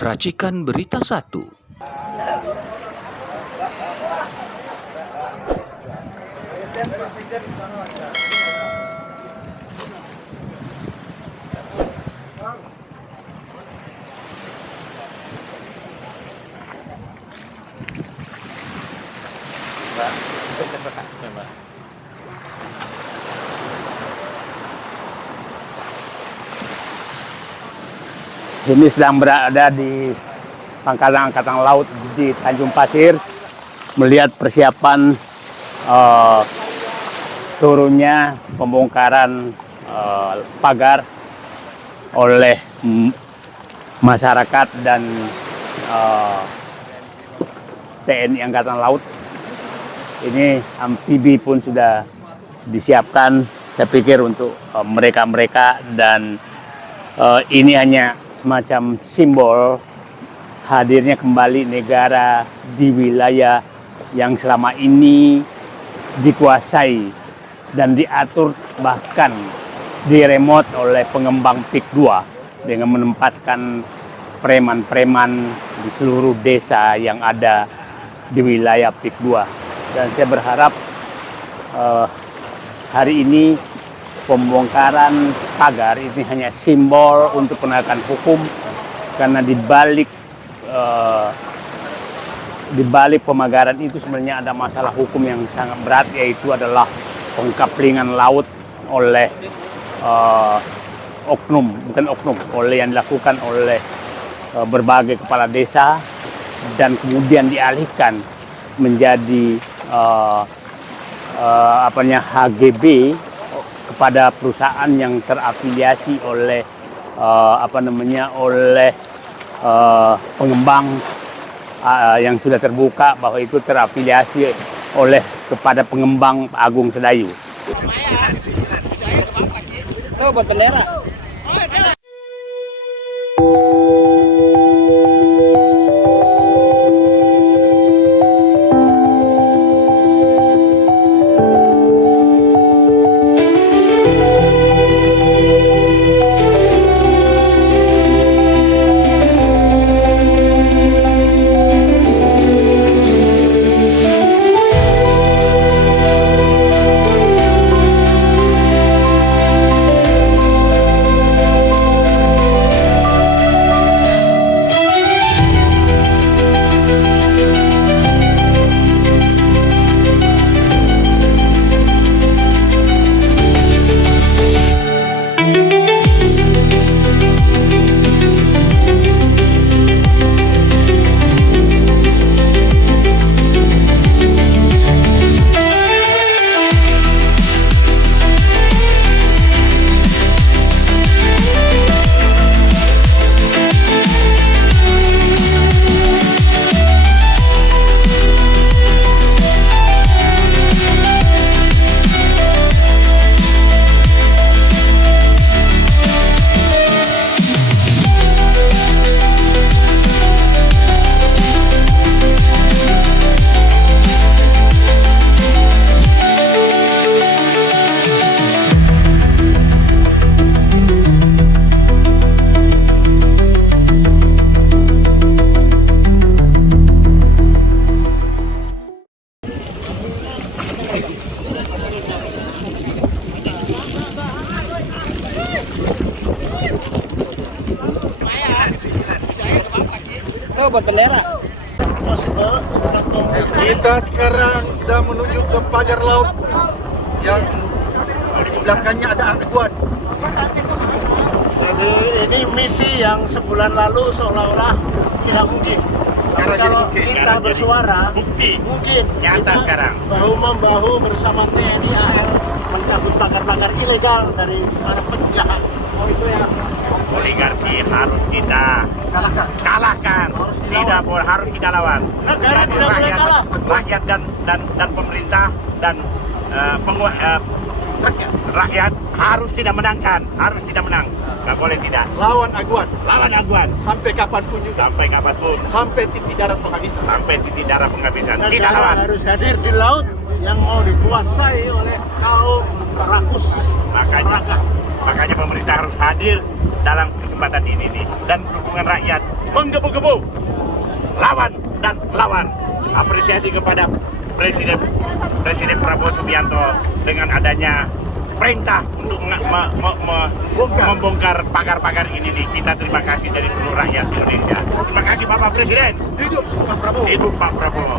Racikan Berita 1. Ini sedang berada di Pangkalan Angkatan Laut di Tanjung Pasir, melihat persiapan turunnya pembongkaran pagar oleh masyarakat dan TNI Angkatan Laut. Ini amfibi pun sudah disiapkan, saya pikir untuk mereka-mereka, dan ini hanya semacam simbol hadirnya kembali negara di wilayah yang selama ini dikuasai dan diatur, bahkan diremot oleh pengembang PIK 2 dengan menempatkan preman-preman di seluruh desa yang ada di wilayah PIK 2. Dan saya berharap hari ini pembongkaran pagar ini hanya simbol untuk penegakan hukum, karena di balik pemagaran itu sebenarnya ada masalah hukum yang sangat berat, yaitu adalah pengkaplingan laut oleh yang dilakukan oleh berbagai kepala desa dan kemudian dialihkan menjadi HGB kepada perusahaan yang terafiliasi oleh pengembang yang sudah terbuka bahwa itu terafiliasi oleh kepada pengembang Agung Sedayu. Itu buat bendera. Itu buat bendera. Kita sekarang sudah menuju ke pagar laut yang di belakangnya ada Aguan. Jadi ini misi yang sebulan lalu seolah-olah tidak mungkin. Tapi kalau kita bersuara, mungkin Nyata itu sekarang. bahu-membahu bersama TNI AL mencabut pagar-pagar ilegal dari para penjahat. Oh itu ya. Oligarki harus kita kalahkan. Tidak boleh, harus kita lawan. Negara tidak boleh kalah. Rakyat dan pemerintah dan rakyat harus tidak menangkan, harus tidak menang. Nggak boleh tidak. Lawan Aguan. Lawan Aguan Sampai kapanpun juga. sampai kapanpun, Sampai titik darah penghabisan. sampai titik darah penghabisan. Kita Negara lawan. harus hadir di laut yang mau dikuasai oleh kaum rakus. Makanya pemerintah harus hadir dalam kesempatan ini nih, dan dukungan rakyat menggebu-gebu lawan dan lawan. Apresiasi kepada Presiden Prabowo Subianto dengan adanya perintah untuk membongkar pagar-pagar ini nih. Kita terima kasih dari seluruh rakyat Indonesia. Terima kasih Bapak Presiden. Hidup Pak Prabowo. Hidup Pak Prabowo.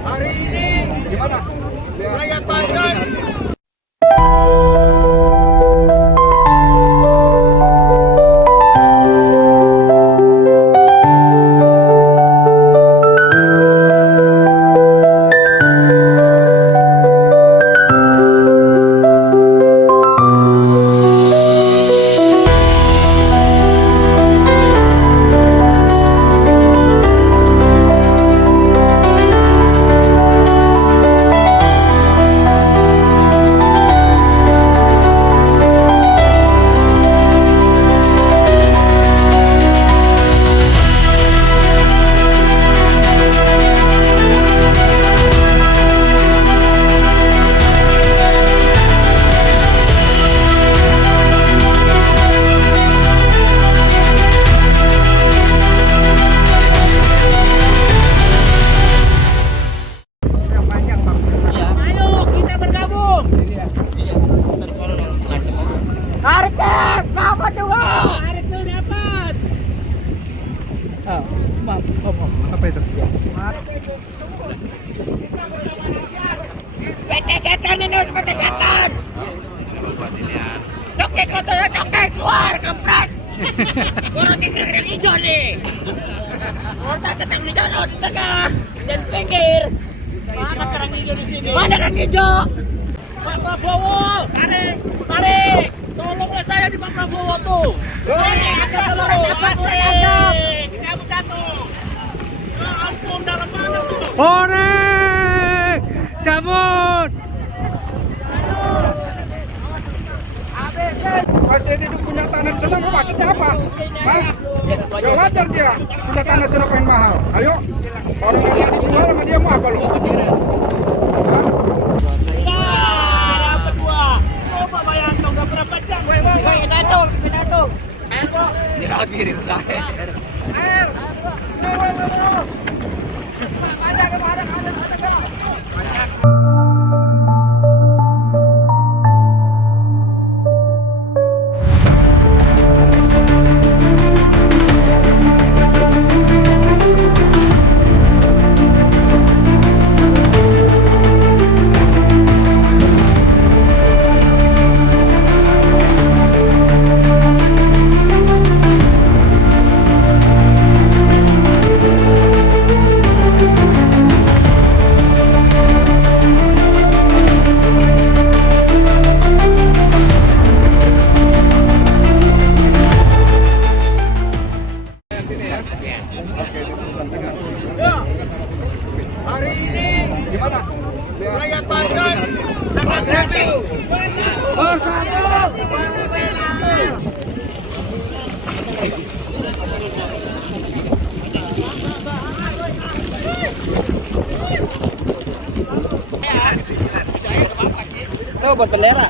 Hari ini gimana? Rakyat Banten. PT setan ini, PT setan. Tokek kotor, tokek keluar, kampret. Orang tinggal yang hijau nih. Orang tetang hijau loh di tengah dan pinggir. Mana kerang hijau di sini? Mana kerang hijau? Pak Prabowo, tarik. Tolonglah saya di Pak Prabowo tuh. Cabut satu. Ya ampun, dalam mana tuh? Cabut. Masih hidup punya tanah di sana, maksudnya apa? Hah? Ya wajar dia punya tanah di sana pengen mahal. Ayo, orang yang dijual sama dia mau apa lo? Hah? Dapat dua. Coba bayangkan udah berapa jam? Pidato. Air, Bro. Ini lagi di terakhir. Air. Hari ini gimana? Rakyat Banten sangat happy. Tuh buat bendera.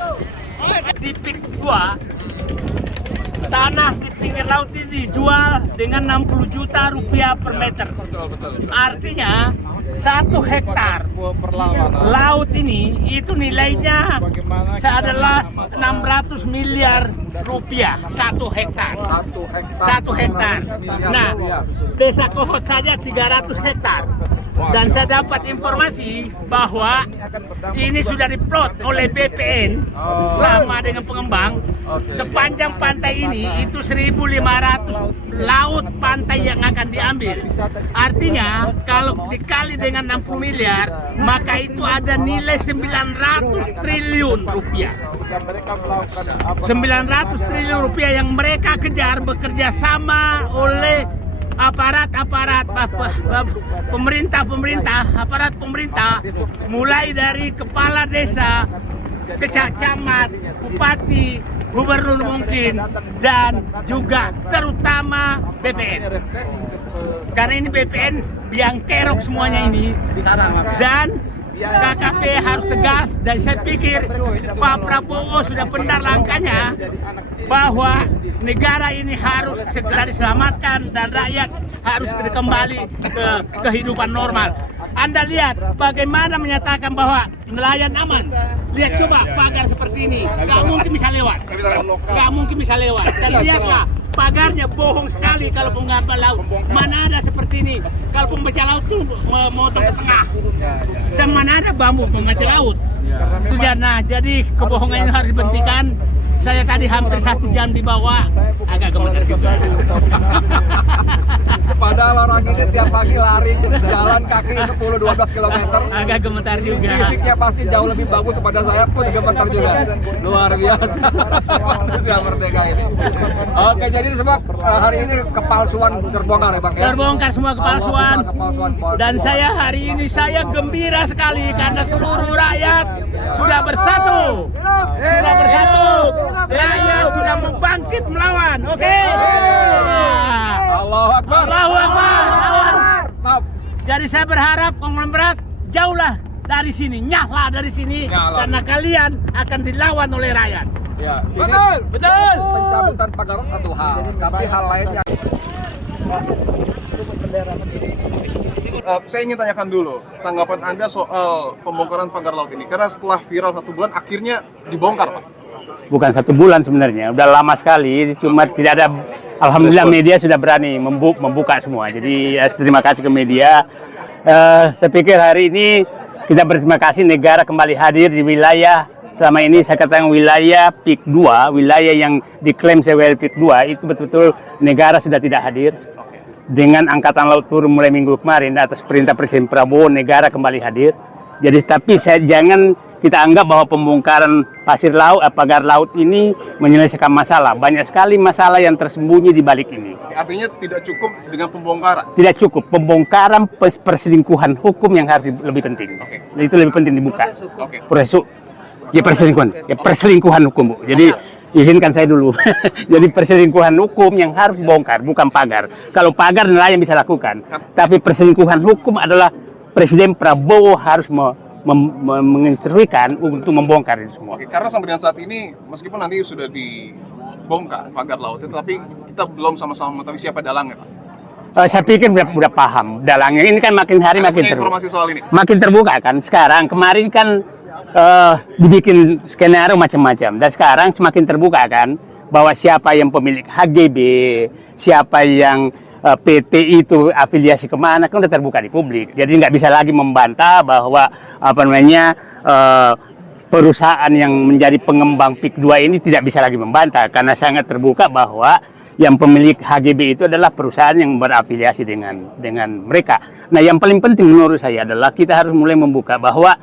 Di pik gua tanah di pinggir laut ini dijual dengan 60 juta rupiah per meter. Artinya 1 hektar laut ini itu nilainya adalah 600 miliar rupiah 1 hektar. 1 hektar. Nah, Desa Kohot saja 300 hektar. Dan saya dapat informasi bahwa ini sudah diplot oleh BPN sama dengan pengembang. Sepanjang pantai ini itu 1.500 laut pantai yang akan diambil. Artinya kalau dikali dengan 60 miliar, maka itu ada nilai 900 triliun rupiah. 900 triliun rupiah yang mereka kejar bekerja sama oleh aparat pemerintah, mulai dari kepala desa, camat, bupati, gubernur mungkin, dan juga terutama BPN. Karena ini BPN biang kerok semuanya ini, dan KKP harus tegas. Dan saya pikir Pak Prabowo sudah benar langkahnya bahwa negara ini harus segera diselamatkan dan rakyat harus kembali ke kehidupan normal. Anda lihat bagaimana menyatakan bahwa nelayan aman. Lihat coba pagar seperti ini, nggak mungkin bisa lewat. Nggak mungkin bisa lewat. Dan lihatlah pagarnya bohong sekali kalau pembaca laut. Mana ada seperti ini? Kalau pembaca laut itu memotong ke tengah. Dan mana ada bambu pembaca laut? Itu jadi kebohongan ini harus dihentikan. Saya tadi hampir 1 jam di bawah, agak gemetar juga. Padahal orang ini tiap pagi lari jalan kaki 10-12 km. Agak gemetar juga. Fisiknya pasti jauh lebih bagus kepada saya pun gemetar juga. Luar biasa. Manusia merdeka ini. Oke, jadi semua hari ini kepalsuan terbongkar ya Bang ya? Terbongkar semua kepalsuan. Dan saya hari ini saya gembira sekali karena seluruh rakyat sudah bersatu. Sudah bersatu. Rakyat sudah membangkit melawan. Oke. Allahu Akbar. Allahu Akbar. Jadi saya berharap konglomerat jauhlah dari sini, nyahlah dari sini, karena kalian akan dilawan oleh rakyat. Ya, Betul. Betul. pencabutan pagar satu hal, tapi hal lainnya. Saya ingin tanyakan dulu tanggapan Anda soal pembongkaran pagar laut ini, karena setelah viral 1 bulan akhirnya dibongkar, Pak. Bukan 1 bulan sebenarnya, udah lama sekali, cuma tidak ada, alhamdulillah media sudah berani membuka semua. Jadi terima kasih ke media. Saya pikir hari ini kita berterima kasih negara kembali hadir di wilayah, selama ini saya katakan wilayah PIK 2, wilayah yang diklaim sebagai PIK 2, itu betul-betul negara sudah tidak hadir. Dengan Angkatan Laut turun mulai minggu kemarin atas perintah Presiden Prabowo, negara kembali hadir. Jadi tapi jangan kita anggap bahwa pembongkaran pasir laut, pagar laut ini menyelesaikan masalah. Banyak sekali masalah yang tersembunyi di balik ini. Artinya tidak cukup dengan pembongkaran. Tidak cukup. Pembongkaran perselingkuhan hukum yang harus lebih penting. Itu lebih penting dibuka. Proses ya perselingkuhan. Ya perselingkuhan hukum, Bu. Jadi izinkan saya dulu. Jadi perselingkuhan hukum yang harus dibongkar, bukan pagar. Kalau pagar nelayan bisa lakukan. Tapi perselingkuhan hukum adalah Presiden Prabowo harus menginstruksikan untuk membongkar itu semua. Karena sampai dengan saat ini, meskipun nanti sudah dibongkar pagar laut, tapi kita belum sama-sama mengetahui siapa dalangnya, Pak. Saya pikir udah paham dalangnya. Ini kan makin hari makin terbuka. Informasi soal ini. Makin terbuka kan. Sekarang kemarin kan dibikin skenario macam-macam, dan sekarang semakin terbuka kan bahwa siapa yang pemilik HGB, siapa yang PT itu afiliasi kemana, kan udah terbuka di publik. Jadi nggak bisa lagi membantah bahwa perusahaan yang menjadi pengembang PIK 2 ini tidak bisa lagi membantah, karena sangat terbuka bahwa yang pemilik HGB itu adalah perusahaan yang berafiliasi dengan mereka. Nah, yang paling penting menurut saya adalah kita harus mulai membuka bahwa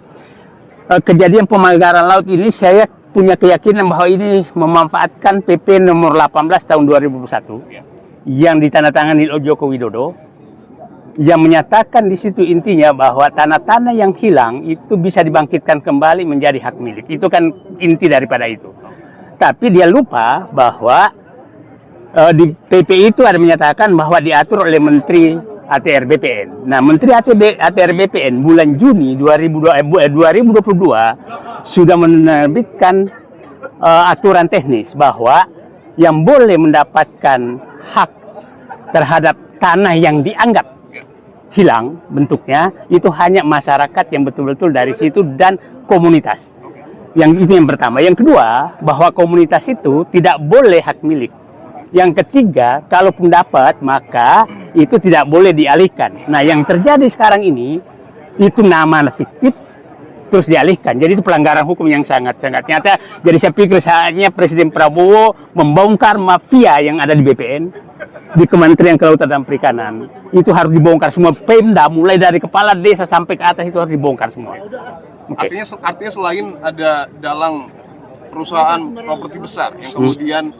kejadian pemagaran laut ini, saya punya keyakinan bahwa ini memanfaatkan PP nomor 18 tahun 2021 yang ditandatangani oleh Joko Widodo, yang menyatakan di situ intinya bahwa tanah-tanah yang hilang itu bisa dibangkitkan kembali menjadi hak milik. Itu kan inti daripada itu. Tapi dia lupa bahwa di PP itu ada menyatakan bahwa diatur oleh Menteri ATR BPN. Nah, Menteri ATR BPN bulan Juni 2022 sudah menerbitkan aturan teknis bahwa yang boleh mendapatkan hak terhadap tanah yang dianggap hilang bentuknya itu hanya masyarakat yang betul-betul dari situ dan komunitas. Yang itu yang pertama. Yang kedua, bahwa komunitas itu tidak boleh hak milik. Yang ketiga, kalaupun dapat maka itu tidak boleh dialihkan. Nah, yang terjadi sekarang ini itu nama fiktif terus dialihkan. Jadi itu pelanggaran hukum yang sangat-sangat nyata. Jadi saya pikir saatnya Presiden Prabowo membongkar mafia yang ada di BPN, di Kementerian Kelautan dan Perikanan. Itu harus dibongkar semua. Pemda mulai dari kepala desa sampai ke atas itu harus dibongkar semua. Artinya selain ada dalang perusahaan properti besar yang kemudian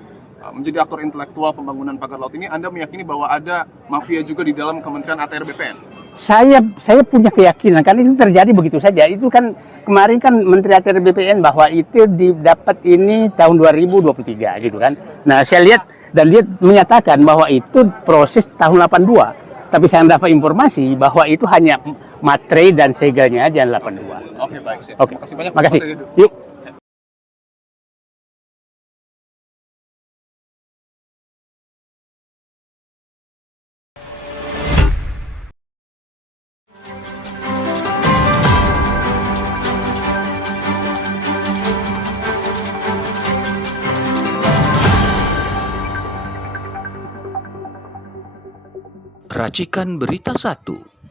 menjadi aktor intelektual pembangunan pagar laut ini, Anda meyakini bahwa ada mafia juga di dalam Kementerian ATR BPN? Saya punya keyakinan, karena itu terjadi begitu saja. Itu kan kemarin kan Menteri ATR BPN bahwa itu didapat ini tahun 2023 gitu kan. Nah, saya lihat dan dia menyatakan bahwa itu proses tahun 82. Tapi saya dapat informasi bahwa itu hanya matre dan segelnya aja 82. Oke, baik. Siap. Oke, Makasih banyak. makasih. Mas Edo. Yuk. Racikan Berita 1.